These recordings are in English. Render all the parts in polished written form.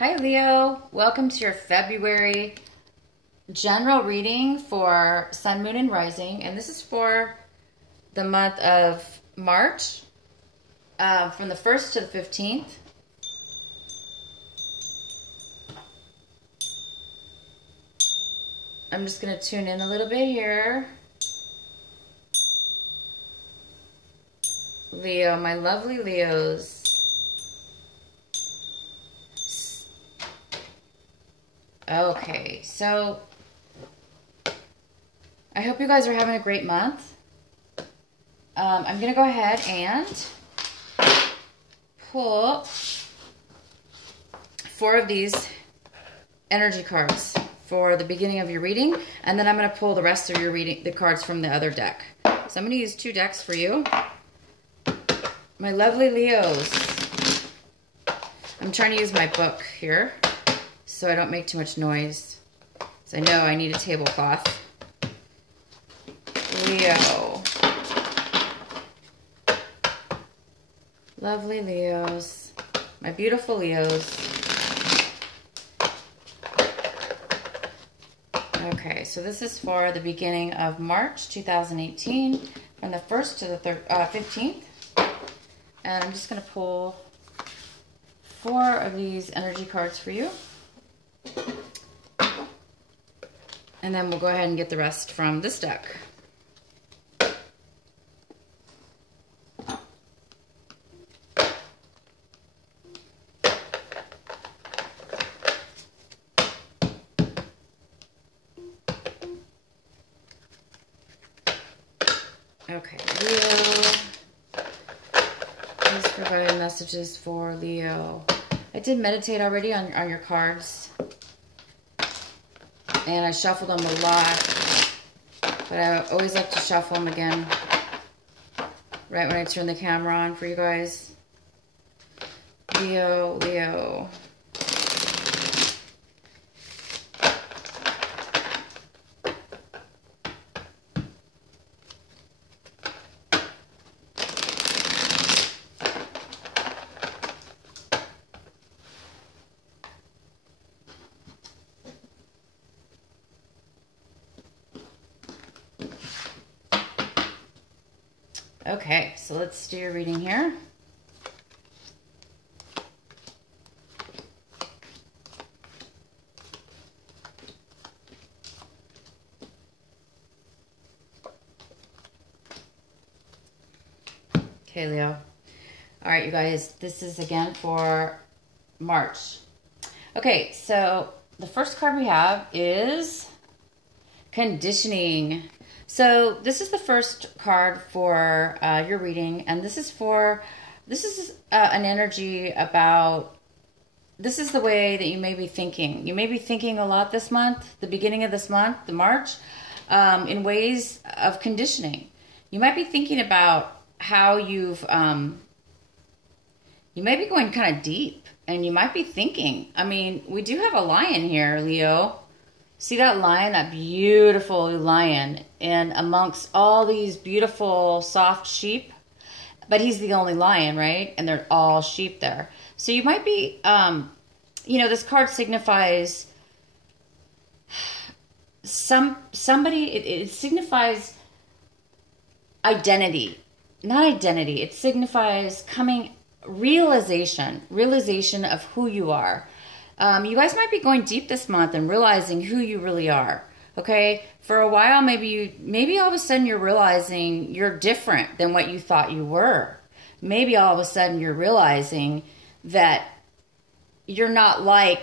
Hi Leo, welcome to your February general reading for Sun, Moon, and Rising. And this is for the month of March, from the 1st to the 15th. I'm just going to tune in a little bit here. Leo, my lovely Leos. Okay, so I hope you guys are having a great month. I'm going to go ahead and pull 4 of these energy cards for the beginning of your reading, and then I'm going to pull the rest of your reading, the cards from the other deck. So I'm going to use 2 decks for you. My lovely Leos. I'm trying to use my book here so I don't make too much noise. So I know I need a tablecloth. Leo. Lovely Leos. My beautiful Leos. Okay, so this is for the beginning of March 2018, from the 1st to the 15th. And I'm just going to pull 4 of these energy cards for you. And then we'll go ahead and get the rest from this deck. Okay, Leo. Please provide messages for Leo. I did meditate already on your cards. And I shuffled them a lot. But I always like to shuffle them again right when I turn the camera on for you guys. Leo, Leo. Okay, so let's do your reading here. Okay, Leo. All right, you guys, this is again for March. Okay, so the first card we have is conditioning. So this is the first card for your reading, and this is an energy about, this is the way that you may be thinking. You may be thinking a lot this month, the beginning of this month, the March, in ways of conditioning. You might be thinking about how you might be going kind of deep, and you might be thinking, I mean, we do have a lion here, Leo. See that lion, that beautiful lion, and amongst all these beautiful soft sheep, but he's the only lion, right? And they're all sheep there. So you might be, you know, this card signifies somebody, it signifies identity, not identity. It signifies realization of who you are. You guys might be going deep this month and realizing who you really are. Okay, for a while, maybe all of a sudden you're realizing you're different than what you thought you were. Maybe all of a sudden you're realizing that you're not like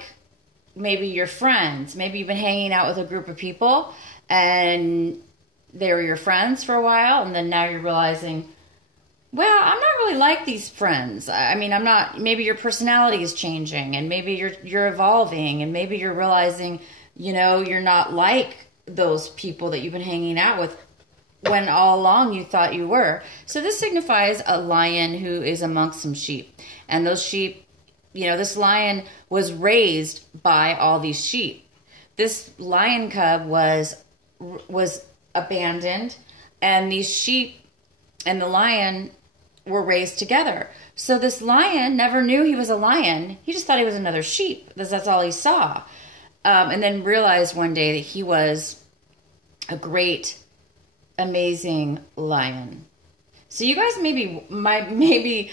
maybe your friends. Maybe you've been hanging out with a group of people and they were your friends for a while, and then now you're realizing, well, I'm not really like these friends. I mean, I'm not, maybe your personality is changing, and maybe you're evolving, and maybe you're realizing, you know, you're not like those people that you've been hanging out with when all along you thought you were. So this signifies a lion who is amongst some sheep. And those sheep, you know, this lion was raised by all these sheep. This lion cub was abandoned, and these sheep and the lion were raised together. So this lion never knew he was a lion. He just thought he was another sheep, because that's all he saw. And then realized one day that he was a great, amazing lion. So you guys might maybe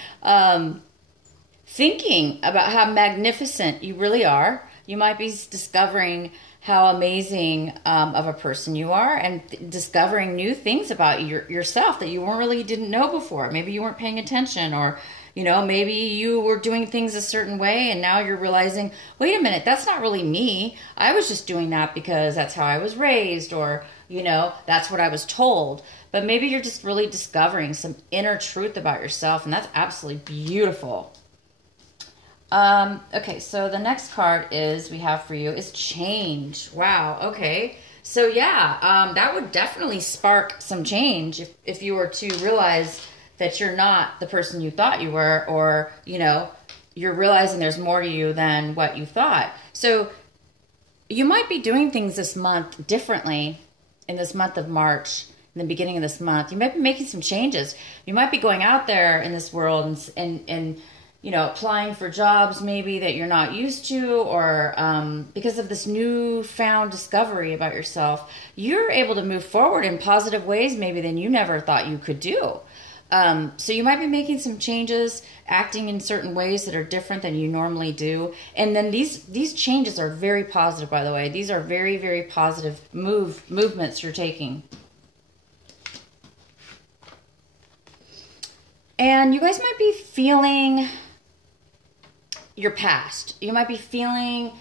thinking about how magnificent you really are. You might be discovering how amazing of a person you are, and discovering new things about yourself that you didn't know before. Maybe you weren't paying attention, or maybe you were doing things a certain way and now you're realizing, wait a minute, that's not really me. I was just doing that because that's how I was raised, or that's what I was told. But maybe you're just really discovering some inner truth about yourself, and that's absolutely beautiful. Okay, so the next card we have for you is change. Wow, okay. So yeah, that would definitely spark some change if you were to realize that you're not the person you thought you were, or, you're realizing there's more to you than what you thought. So you might be doing things this month differently in this month of March. In the beginning of this month, you might be making some changes. You might be going out there in this world and applying for jobs maybe that you're not used to, or because of this newfound discovery about yourself, you're able to move forward in positive ways maybe than you never thought you could do. So you might be making some changes, acting in certain ways that are different than you normally do. And then these changes are very positive, by the way. These are very, very positive movements you're taking. And you guys might be feeling your past. You might be feeling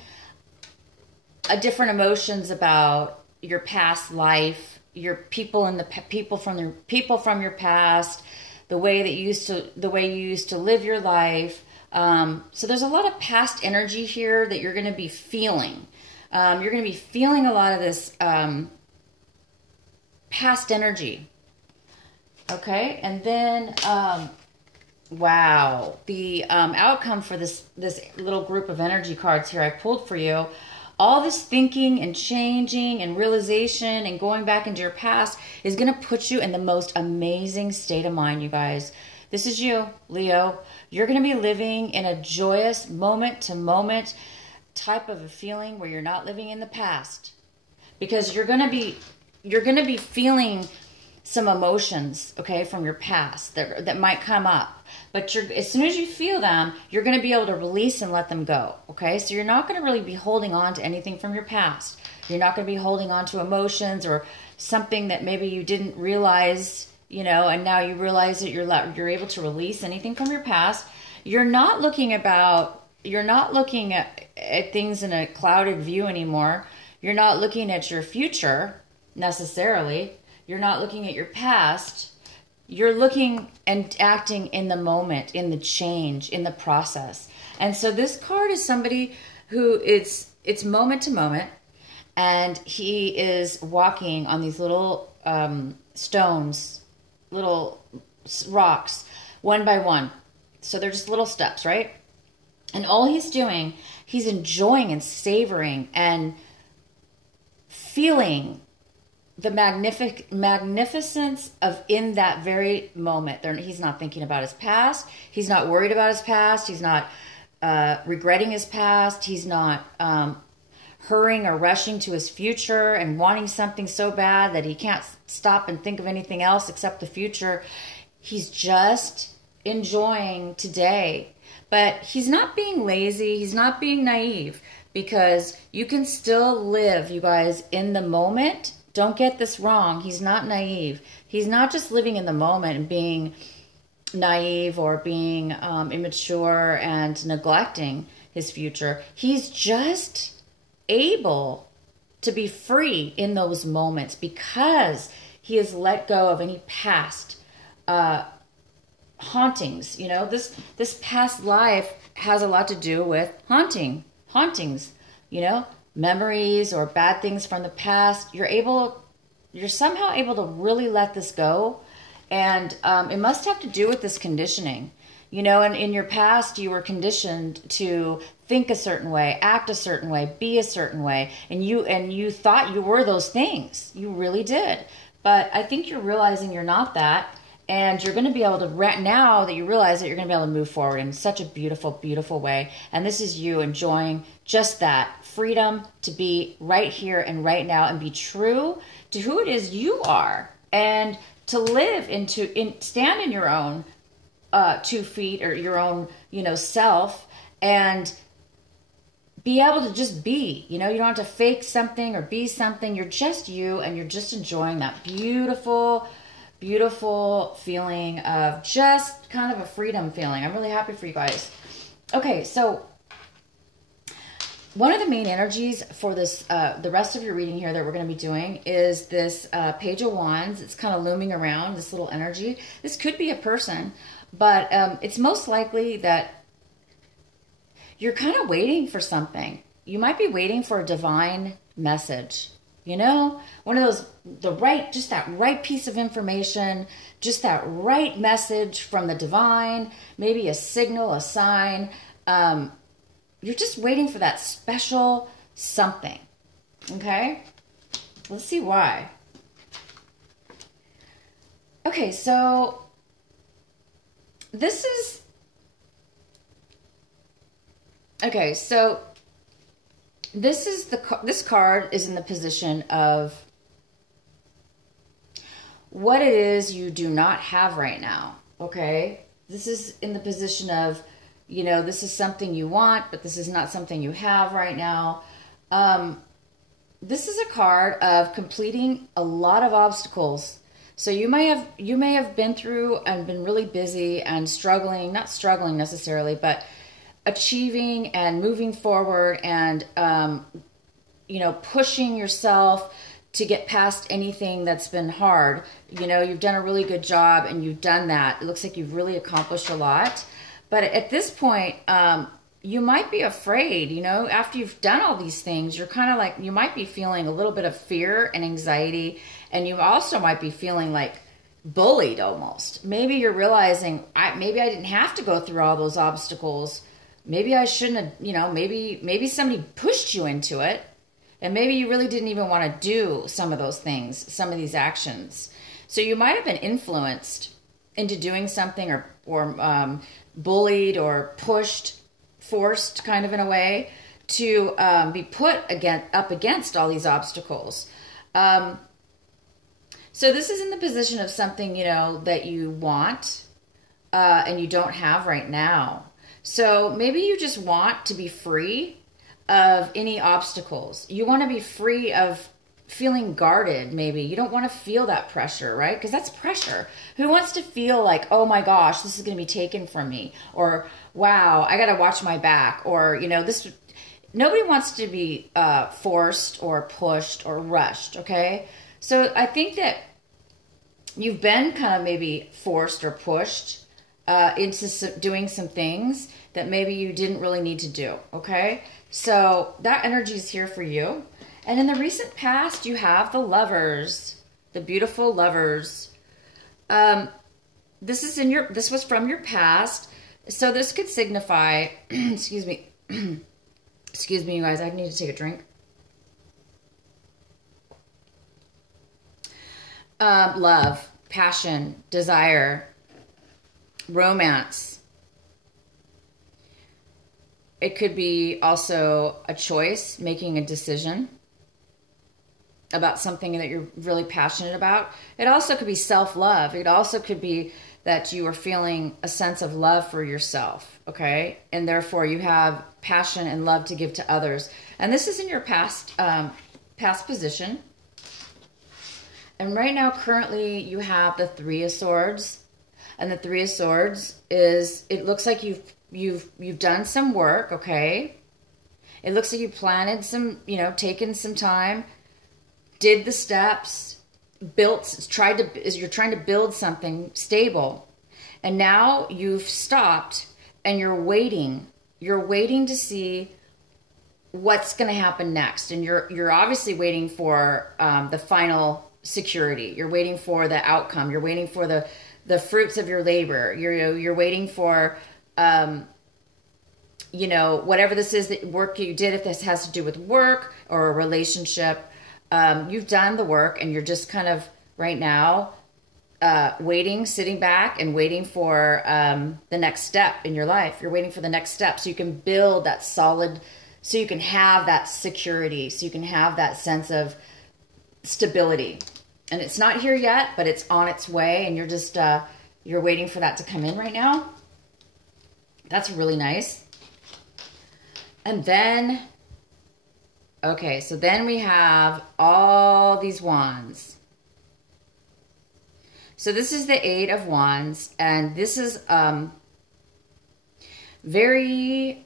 different emotions about your past life, your people from your past, the way you used to live your life. So there's a lot of past energy here that you're going to be feeling. You're going to be feeling a lot of this past energy. Okay, and then wow, the outcome for this little group of energy cards here I pulled for you, all this thinking and changing and realization and going back into your past is going to put you in the most amazing state of mind, you guys. This is you, Leo. You're going to be living in a joyous moment-to-moment type of a feeling where you're not living in the past, because you're going to be feeling some emotions, okay, from your past that might come up. But as soon as you feel them, you're going to be able to release and let them go, okay? So you're not going to really be holding on to anything from your past. You're not going to be holding on to emotions or something that maybe you didn't realize, and now you realize that you're able to release anything from your past. You're not looking at things in a clouded view anymore. You're not looking at your future necessarily. You're not looking at your past. You're looking and acting in the moment, in the change, in the process. And so this card is somebody who it's moment to moment, and he is walking on these little stones, little rocks, one by one. So they're just little steps, right? And all he's doing, he's enjoying and savoring and feeling the magnificence of in that very moment. He's not thinking about his past. He's not worried about his past. He's not regretting his past. He's not hurrying or rushing to his future and wanting something so bad that he can't stop and think of anything else except the future. He's just enjoying today. But he's not being lazy. He's not being naive, because you can still live, you guys, in the moment. Don't get this wrong. He's not naive. He's not just living in the moment and being naive or being immature and neglecting his future. He's just able to be free in those moments because he has let go of any past hauntings. This past life has a lot to do with hauntings, memories or bad things from the past. You're somehow able to really let this go. And it must have to do with this conditioning. And in your past, you were conditioned to think a certain way, act a certain way, be a certain way. And you thought you were those things. You really did. But I think you're realizing you're not that. And you're going to be able to, now that you realize that you're going to be able to move forward in such a beautiful, beautiful way. And this is you enjoying just that freedom to be right here and right now and be true to who it is you are, and to live stand in your own 2 feet, or your own, self, and be able to just be. You don't have to fake something or be something. You're just you, and you're just enjoying that beautiful, beautiful feeling of just kind of a freedom feeling. I'm really happy for you guys. Okay, so one of the main energies for this, the rest of your reading here that we're going to be doing, is this Page of Wands. It's kind of looming around, this little energy. This could be a person, but it's most likely that you're kind of waiting for something. You might be waiting for a divine message. One of those, just that right piece of information, just that right message from the divine, maybe a signal, a sign. You're just waiting for that special something. Okay? Let's see why. Okay, so this is... Okay, so this card is in the position of what it is you do not have right now. Okay? This is in the position of, this is something you want, but this is not something you have right now. This is a card of completing a lot of obstacles. So you may have been through and been really busy and struggling, not struggling necessarily, but achieving and moving forward and, pushing yourself to get past anything that's been hard. You've done a really good job, and you've done that. It looks like you've really accomplished a lot. But at this point, you might be afraid, after you've done all these things, you're kind of like, you might be feeling a little bit of fear and anxiety. And you also might be feeling like bullied almost. Maybe you're realizing, maybe I didn't have to go through all those obstacles. Maybe I shouldn't have, maybe somebody pushed you into it. And maybe you really didn't even want to do some of those things, some of these actions. So you might have been influenced into doing something, or bullied or pushed, forced kind of in a way to be put up against all these obstacles. So this is in the position of something, that you want and you don't have right now. So maybe you just want to be free of any obstacles. You want to be free of feeling guarded, maybe. You don't want to feel that pressure, right? Because that's pressure. Who wants to feel like, oh my gosh, this is going to be taken from me? Or, wow, I got to watch my back. Or, nobody wants to be forced or pushed or rushed, okay? So I think that you've been kind of maybe forced or pushed into doing some things that maybe you didn't really need to do, okay? So that energy is here for you. And in the recent past, you have the Lovers, the beautiful Lovers. This was from your past. So this could signify, excuse me, excuse me, you guys, I need to take a drink. Love, passion, desire, romance. It could be also a choice, making a decision about something that you're really passionate about. It also could be self-love. It also could be that you are feeling a sense of love for yourself, okay? And therefore you have passion and love to give to others. And this is in your past position. And right now, currently, you have the Three of Swords. And the Three of Swords is, it looks like you've done some work, okay? It looks like you planted some, taken some time, did the steps, you're trying to build something stable. And now you've stopped and you're waiting. You're waiting to see what's going to happen next. And you're obviously waiting for the final security. You're waiting for the outcome. You're waiting for the fruits of your labor. You're waiting for, whatever this is, that work you did, if this has to do with work or a relationship, you've done the work and you're just kind of right now waiting, sitting back and waiting for the next step in your life. You're waiting for the next step so you can build that solid, so you can have that security, so you can have that sense of stability. And it's not here yet, but it's on its way, and you're just, you're waiting for that to come in right now. That's really nice. And then, okay, so then we have all these wands. So this is the Eight of Wands, and this is very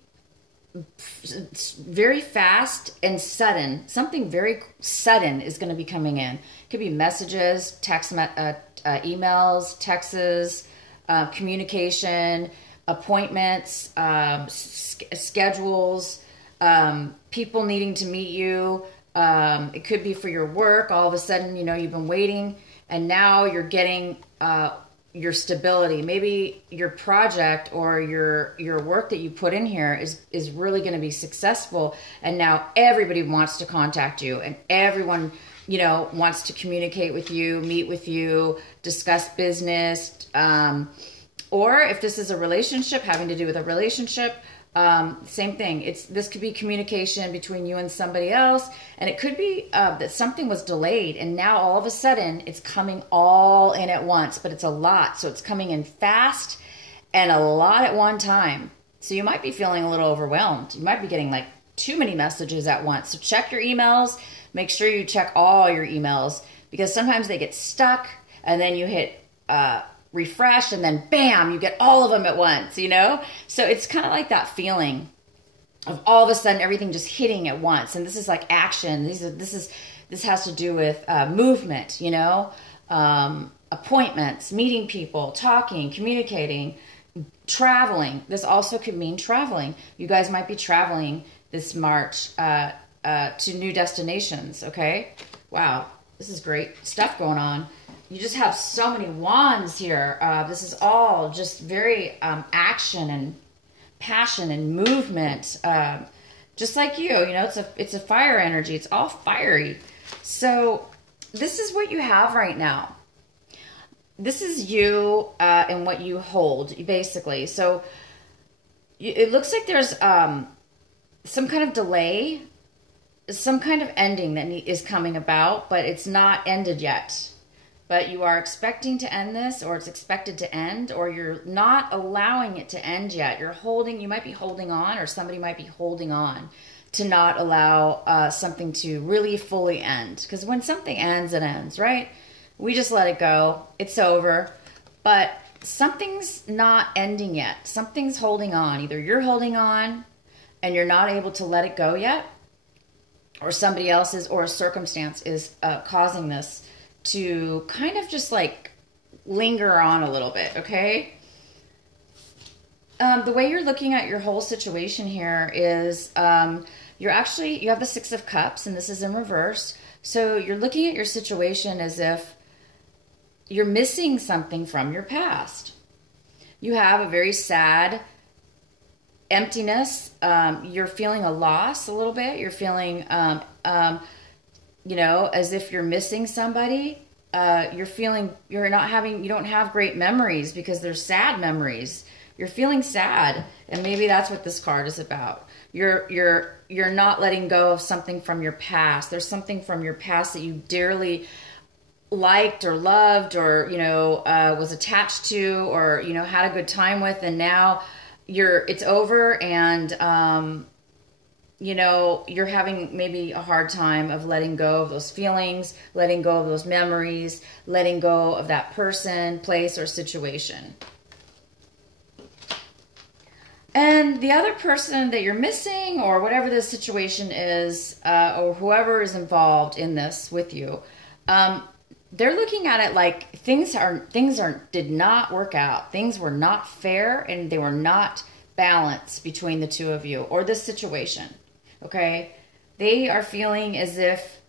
fast and sudden. Something very sudden is going to be coming in. It could be messages, text, emails, texts, communication, appointments, schedules, people needing to meet you. It could be for your work. All of a sudden, you know, you've been waiting, and now you're getting your stability. Maybe your project or your work that you put in here is really going to be successful, and now everybody wants to contact you, and everyone, you know, wants to communicate with you, meet with you, discuss business, or if this is a relationship, having to do with a relationship, same thing. This could be communication between you and somebody else, and it could be that something was delayed, and now all of a sudden it's coming all in at once, but it's a lot. So it's coming in fast and a lot at one time. So you might be feeling a little overwhelmed. You might be getting like too many messages at once. So check your emails. Make sure you check all your emails, because sometimes they get stuck, and then you hit refresh, and then bam, you get all of them at once, you know? So it's kind of like that feeling of all of a sudden everything just hitting at once. And this is like action. This has to do with movement, you know, appointments, meeting people, talking, communicating, traveling. This also could mean traveling. You guys might be traveling this March to new destinations. Okay. Wow. This is great stuff going on. You just have so many wands here. This is all just very action and passion and movement. Just like you know, it's a fire energy. It's all fiery. So this is what you have right now. This is you and what you hold, basically. So it looks like there's some kind of delay, some kind of ending that is coming about, but it's not ended yet. But you are expecting to end this, or it's expected to end, or you're not allowing it to end yet. You might be holding on, or somebody might be holding on to not allow something to really fully end. Because when something ends, it ends, right? We just let it go. It's over. But something's not ending yet. Something's holding on. Either you're holding on and you're not able to let it go yet, or somebody else's, or a circumstance is causing this to kind of just like linger on a little bit, okay? The way you're looking at your whole situation here is you have the Six of Cups, and this is in reverse. So you're looking at your situation as if you're missing something from your past. You have a very sad emptiness. You're feeling a loss a little bit. You're feeling you know, as if you're missing somebody. You don't have great memories because they're sad memories. You're feeling sad, and maybe that's what this card is about. You're not letting go of something from your past. There's something from your past that you dearly liked or loved, or, you know, was attached to, or, you know, had a good time with, and now it's over, and you know, you're having maybe a hard time of letting go of those feelings, letting go of those memories, letting go of that person, place, or situation. And the other person that you're missing, or whatever the situation is, or whoever is involved in this with you, they're looking at it like things did not work out. Things were not fair, and they were not balanced between the two of you, or this situation. Okay, they are feeling as if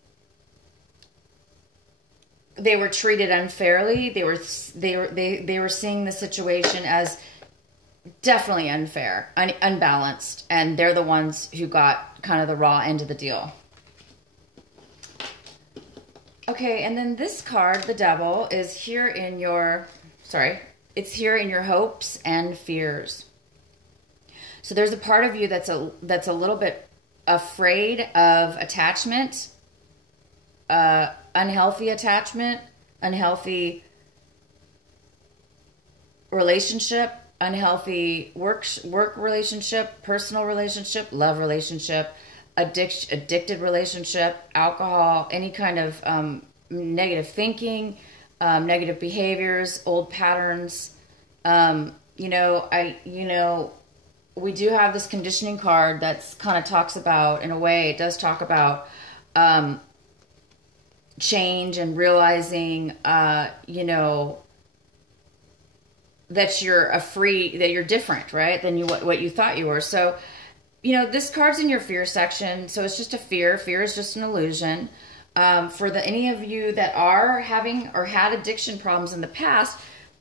they were treated unfairly. They were seeing the situation as definitely unfair, unbalanced, and they're the ones who got kind of the raw end of the deal. Okay. Okay, and then this card, the Devil, is here in your, it's here in your hopes and fears. So there's a part of you that's a little bit afraid of attachment, unhealthy attachment, unhealthy relationship, unhealthy work relationship, personal relationship, love relationship, addicted relationship, alcohol, any kind of negative thinking, negative behaviors, old patterns. We do have this conditioning card that's kind of talks about, in a way, it does talk about change and realizing, that you're different, right, than what you thought you were. So, this card's in your fear section, so it's just a fear. Fear is just an illusion. For any of you that are having or had addiction problems in the past,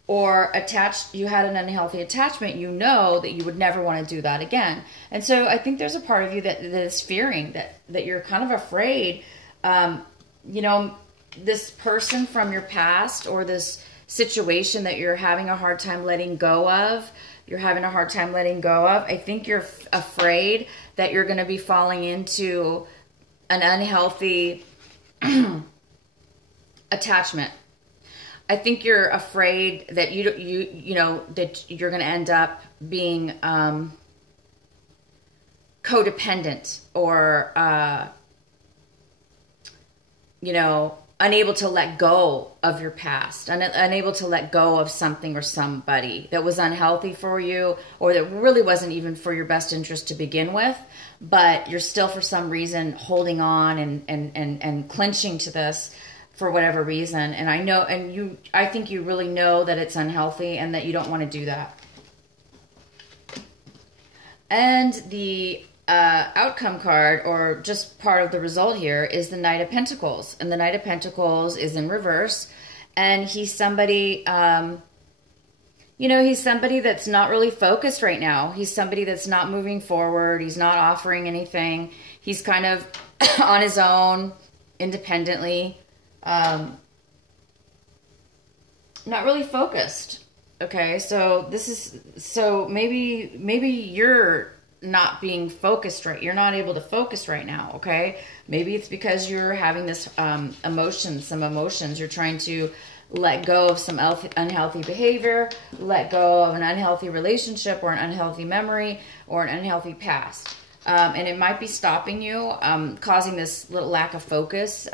or you had an unhealthy attachment, you know that you would never want to do that again. And so I think there's a part of you that is fearing, that you're kind of afraid, this person from your past, or this situation that you're having a hard time letting go of, I think you're afraid that you're going to be falling into an unhealthy attachment. I think you're afraid that that you're going to end up being codependent, or unable to let go of your past, unable to let go of something or somebody that was unhealthy for you, or that really wasn't even for your best interest to begin with, but you're still for some reason holding on and clinching to this for whatever reason. And I think you really know that it's unhealthy and that you don't want to do that. And the outcome card, or just part of the result here, is the Knight of Pentacles. And the Knight of Pentacles is in reverse. And he's somebody, he's somebody that's not really focused right now. He's somebody that's not moving forward. He's not offering anything. He's kind of on his own, independently, not really focused. Okay, so maybe you're not being focused right. You're not able to focus right now. Okay, maybe it's because you're having this some emotions. You're trying to let go of some unhealthy behavior, let go of an unhealthy relationship, or an unhealthy memory, or an unhealthy past. And it might be stopping you, causing this little lack of focus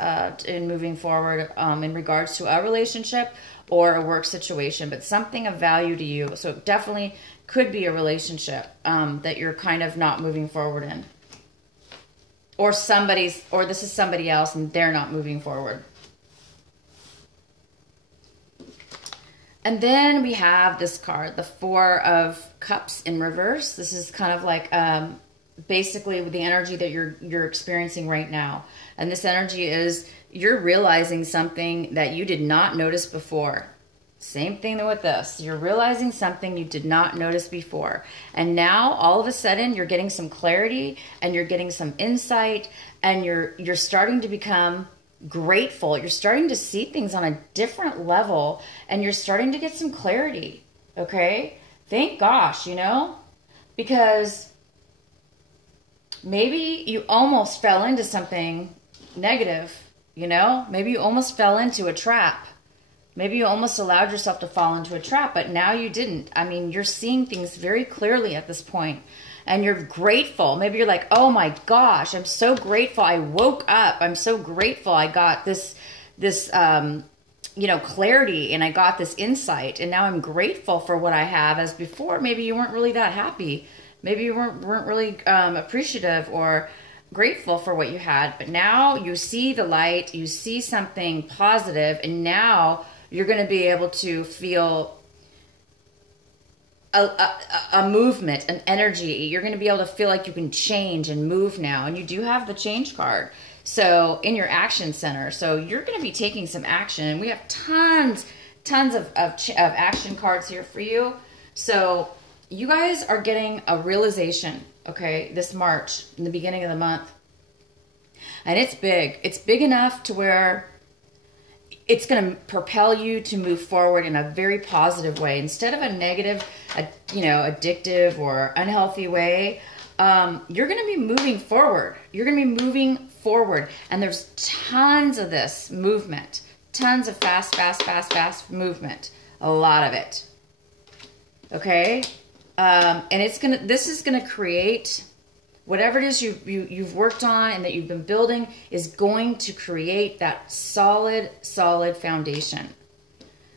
in moving forward in regards to a relationship or a work situation, but something of value to you. So it definitely could be a relationship that you're kind of not moving forward in. Or this is somebody else and they're not moving forward. And then we have this card, the Four of Cups in reverse. This is kind of like basically the energy that you're experiencing right now. And this energy is you're realizing something that you did not notice before. Same thing with this. You're realizing something you did not notice before. And now all of a sudden you're getting some clarity and you're getting some insight, and you're starting to become grateful. You're starting to see things on a different level, and you're starting to get some clarity. Okay? Thank gosh, because maybe you almost fell into something negative, maybe you almost fell into a trap. Maybe you almost allowed yourself to fall into a trap, but now you didn't. I mean, you're seeing things very clearly at this point, and you're grateful. Maybe you're like, oh my gosh, I'm so grateful. I woke up. I'm so grateful. I got this clarity, and I got this insight, and now I'm grateful for what I have. As before, maybe you weren't really that happy. Maybe you weren't really appreciative or grateful for what you had, but now you see the light, you see something positive, and now you're going to be able to feel a movement, an energy. You're going to be able to feel like you can change and move now, and you do have the change card. So in your action center, so you're going to be taking some action, and we have tons of action cards here for you. So you guys are getting a realization, okay, this March, in the beginning of the month. And it's big. It's big enough to where it's going to propel you to move forward in a very positive way. Instead of a negative, addictive or unhealthy way, you're going to be moving forward. You're going to be moving forward. And there's tons of this movement. Tons of fast movement. A lot of it. Okay? And this is going to create whatever it is you've worked on and that you've been building is going to create that solid foundation.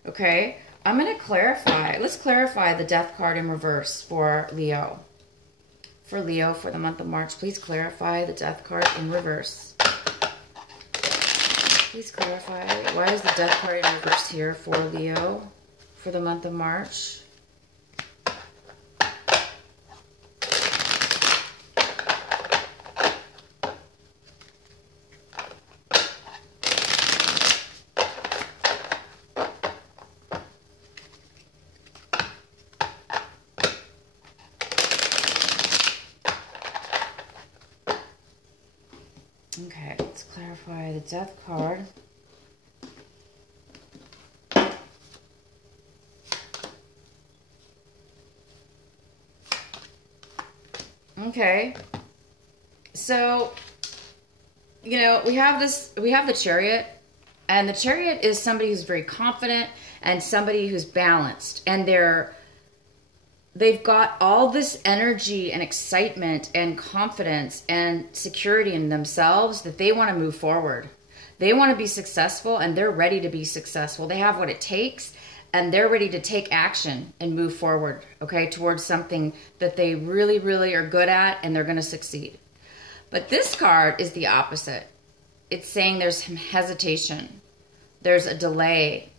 Okay? I'm going to clarify. Let's clarify the Death card in reverse for Leo. For Leo for the month of March, please clarify the Death card in reverse. Please clarify. Why is the Death card in reverse here for Leo for the month of March? Okay, let's clarify the Death card. Okay. So, we have the Chariot, and the Chariot is somebody who's very confident and somebody who's balanced, and they've got all this energy and excitement and confidence and security in themselves that they want to move forward. They want to be successful, and they're ready to be successful. They have what it takes, and they're ready to take action and move forward, okay, towards something that they really, really are good at, and they're going to succeed. But this card is the opposite. It's saying there's some hesitation. There's a delay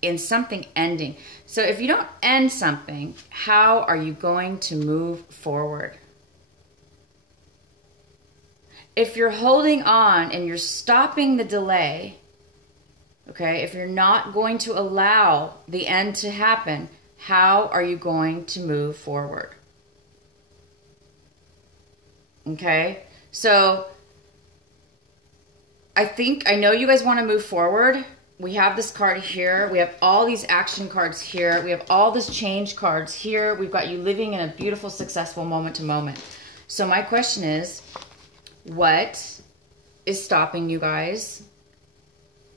in something ending. So if you don't end something, how are you going to move forward? If you're holding on and you're stopping the delay, okay, if you're not going to allow the end to happen, how are you going to move forward? Okay, so I know you guys want to move forward. We have this card here. We have all these action cards here. We have all this change cards here. We've got you living in a beautiful, successful moment to moment. So my question is, what is stopping you guys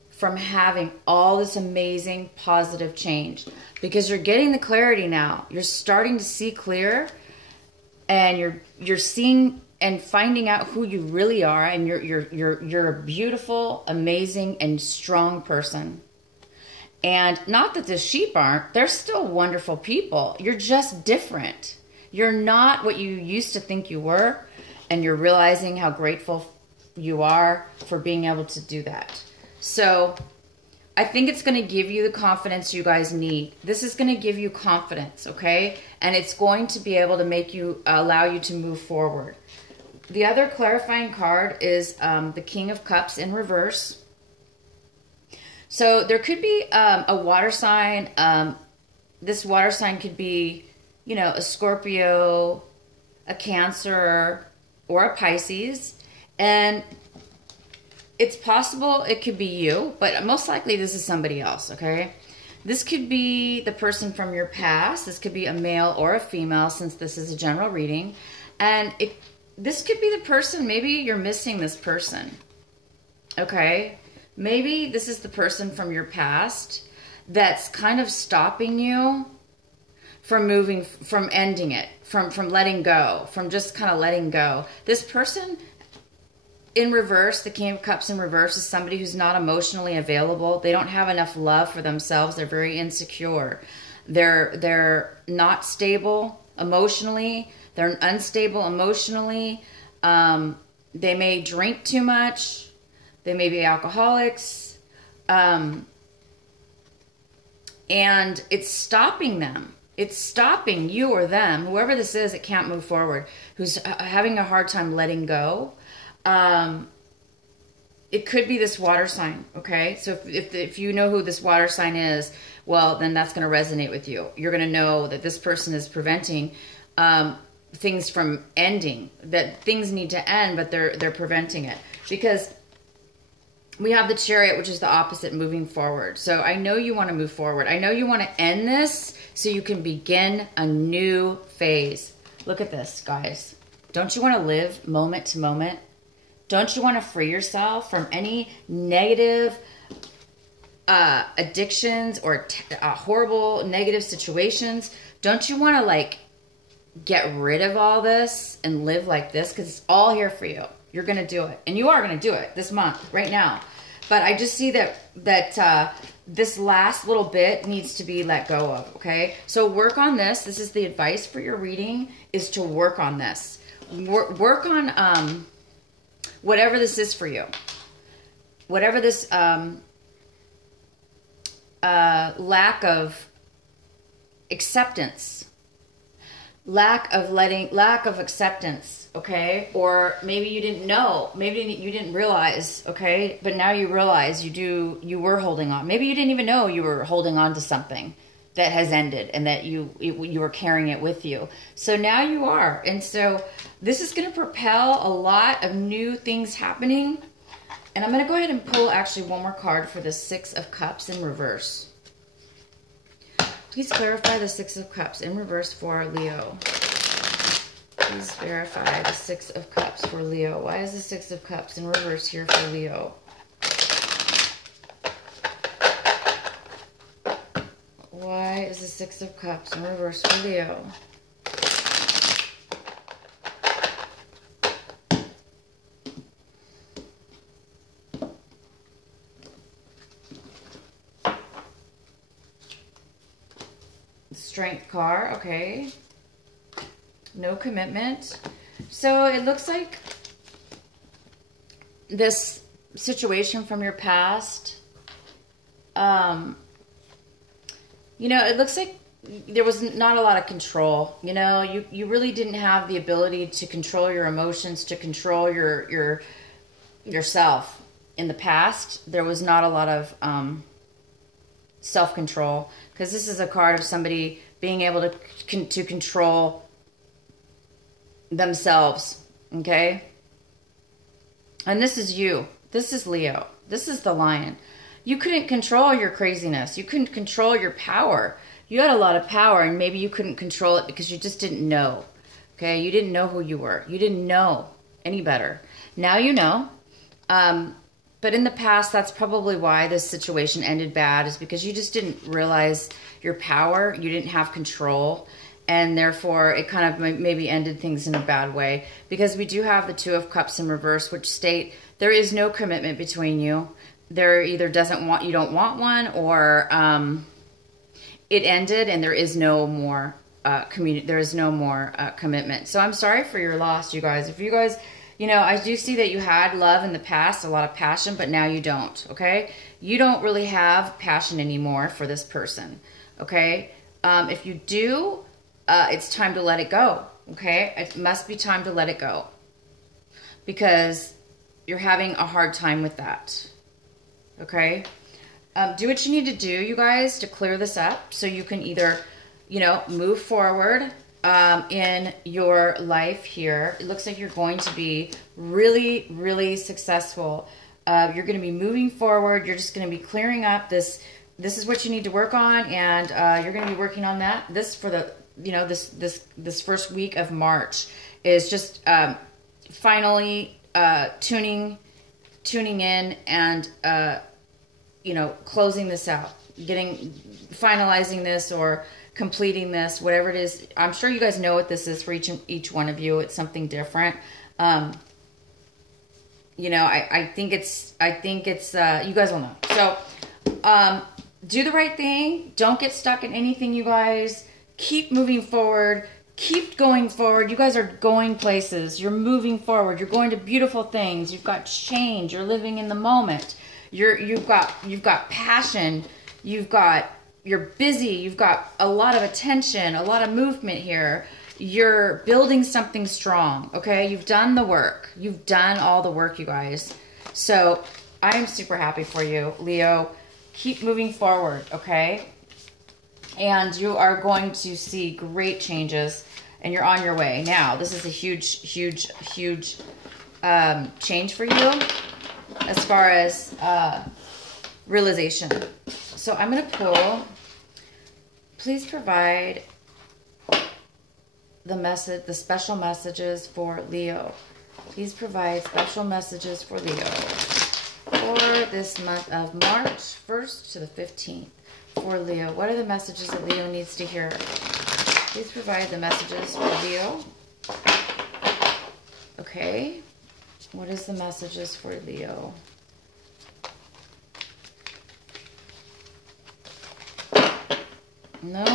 from having all this amazing, positive change? Because you're getting the clarity now. You're starting to see clear, and you're seeing and finding out who you really are, and you're a beautiful, amazing, and strong person. And not that the sheep aren't, they're still wonderful people. You're just different. You're not what you used to think you were, and you're realizing how grateful you are for being able to do that. So I think it's going to give you the confidence you guys need. This is going to give you confidence, okay? And it's going to be able to allow you to move forward. The other clarifying card is the King of Cups in reverse. So there could be a water sign. This water sign could be, a Scorpio, a Cancer, or a Pisces. And it's possible it could be you, but most likely this is somebody else, okay? This could be the person from your past. This could be a male or a female, since this is a general reading. And this could be the person. Maybe you're missing this person, okay? Maybe this is the person from your past that's kind of stopping you from moving, from ending it, from letting go, from just kind of letting go. This person in reverse, the King of Cups in reverse, is somebody who's not emotionally available. They don't have enough love for themselves. They're very insecure. They're not stable emotionally. They're unstable emotionally. They may drink too much. They may be alcoholics. And it's stopping them. It's stopping you or them, whoever this is that can't move forward, who's having a hard time letting go. It could be this water sign, okay? So if you know who this water sign is, well, then that's going to resonate with you. You're going to know that this person is preventing things from ending, that things need to end, but they're preventing it. Because we have the Chariot, which is the opposite, moving forward. So I know you want to move forward. I know you want to end this so you can begin a new phase. Look at this, guys. Don't you want to live moment to moment? Don't you want to free yourself from any negative addictions or horrible negative situations? Don't you want to like get rid of all this and live like this? Because it's all here for you. You're going to do it. And you are going to do it this month, right now. But I just see that this last little bit needs to be let go of, okay? So work on this. This is the advice for your reading, is to work on this. Work on whatever this is for you. Whatever this lack of acceptance, lack of acceptance, okay? Or maybe you didn't know, maybe you didn't realize, okay? But now you realize you were holding on. Maybe you didn't even know you were holding on to something that has ended and that you were carrying it with you. So now you are. And so this is going to propel a lot of new things happening. And I'm going to go ahead and pull actually one more card for the Six of Cups in reverse. Please clarify the Six of Cups in reverse for Leo. Please verify the Six of Cups for Leo. Why is the Six of Cups in reverse here for Leo? Why is the Six of Cups in reverse for Leo? Strength card, okay. No commitment. So it looks like this situation from your past, you know, it looks like there was not a lot of control. You know, you really didn't have the ability to control your emotions, to control yourself. In the past, there was not a lot of self-control, because this is a card of somebody being able to control themselves, okay? And this is you. This is Leo. This is the Lion. You couldn't control your craziness. You couldn't control your power. You had a lot of power, and maybe you couldn't control it because you just didn't know, okay? You didn't know who you were. You didn't know any better. Now you know. But in the past, that's probably why this situation ended bad, is because you just didn't realize your power. You didn't have control. And therefore, it kind of maybe ended things in a bad way. Because we do have the Two of Cups in reverse, which state there is no commitment between you. There either you don't want one, or it ended and there is no more commitment. So I'm sorry for your loss, you guys. If you guys, you know, I do see that you had love in the past, a lot of passion, but now you don't, okay? You don't really have passion anymore for this person, okay? If you do, it's time to let it go, okay? It must be time to let it go, because you're having a hard time with that, okay? Do what you need to do, you guys, to clear this up so you can either, you know, move forward in your life here. It looks like you're going to be really, really successful. You're going to be moving forward. You're just going to be clearing up this. This is what you need to work on, and you're going to be working on that. This for the, you know, this first week of March is just finally tuning in and you know, closing this out, finalizing this or completing this, whatever it is. I'm sure you guys know what this is for each one of you. It's something different. You know, I think it's you guys will know. So do the right thing. Don't get stuck in anything, you guys. Keep moving forward. Keep going forward. You guys are going places. You're moving forward. You're going to beautiful things. You've got change. You're living in the moment. You've got passion. You're busy. You've got a lot of attention, a lot of movement here. You're building something strong, okay? You've done the work. You've done all the work, you guys. So I'm super happy for you, Leo. Keep moving forward, okay? And you are going to see great changes, and you're on your way. Now, this is a huge, huge, huge change for you. as far as realization. So I'm going to pull, please provide the special messages for Leo. Please provide special messages for Leo for this month of March 1st to the 15th for Leo. What are the messages that Leo needs to hear? Please provide the messages for Leo. Okay. What is the messages for Leo? No?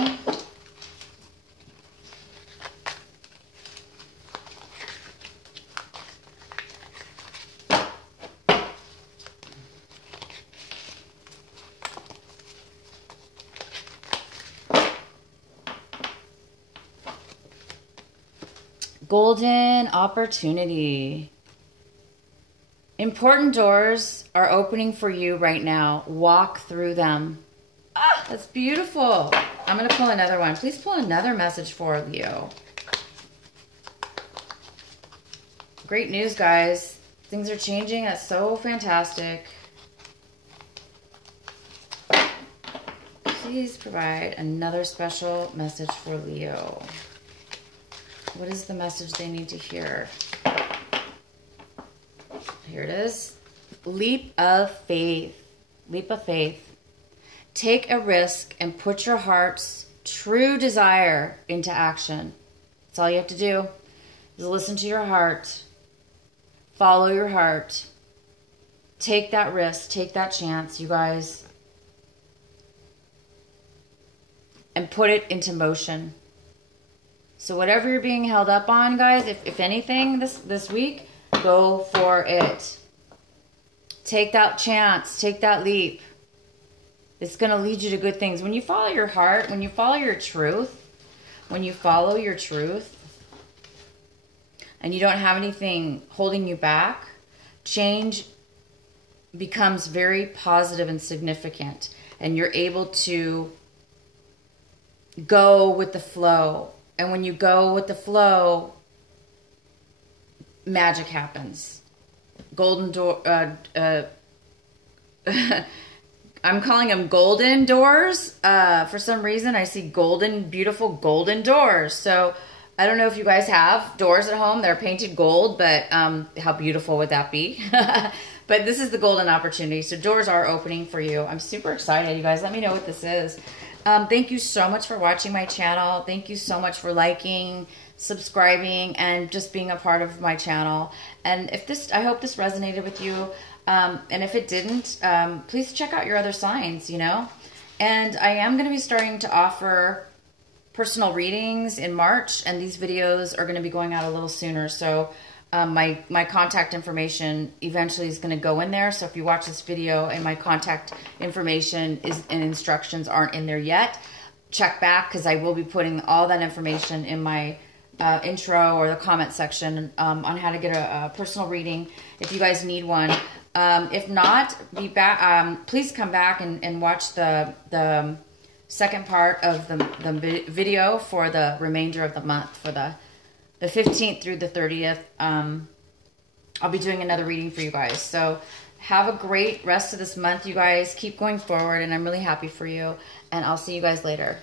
Golden opportunity. Important doors are opening for you right now. Walk through them. Ah, that's beautiful. I'm going to pull another one. Please pull another message for Leo. Great news, guys. Things are changing. That's so fantastic. Please provide another special message for Leo. What is the message they need to hear? Here it is. Leap of faith. Leap of faith. Take a risk and put your heart's true desire into action. That's all you have to do is listen to your heart. Follow your heart. Take that risk. Take that chance, you guys. And put it into motion. So whatever you're being held up on, guys, if anything this week, go for it. Take that chance. Take that leap. It's going to lead you to good things. When you follow your heart, when you follow your truth, and you don't have anything holding you back, change becomes very positive and significant. And you're able to go with the flow. And when you go with the flow, magic happens. Golden door. I'm calling them golden doors. For some reason, I see golden, beautiful golden doors. So I don't know if you guys have doors at home. They're painted gold, but how beautiful would that be? But this is the golden opportunity. So doors are opening for you. I'm super excited, you guys. Let me know what this is. Thank you so much for watching my channel. Thank you so much for liking, subscribing, and just being a part of my channel. And I hope this resonated with you. And if it didn't, please check out your other signs, you know. And I am going to be starting to offer personal readings in March, and these videos are going to be going out a little sooner. So my contact information eventually is going to go in there. So if you watch this video and my contact information and instructions aren't in there yet, check back, because I will be putting all that information in my intro or the comment section on how to get a personal reading if you guys need one. If not, be back. Please come back and watch the second part of the video for the remainder of the month, for the 15th through the 30th. I'll be doing another reading for you guys. So have a great rest of this month, you guys. Keep going forward, and I'm really happy for you. And I'll see you guys later.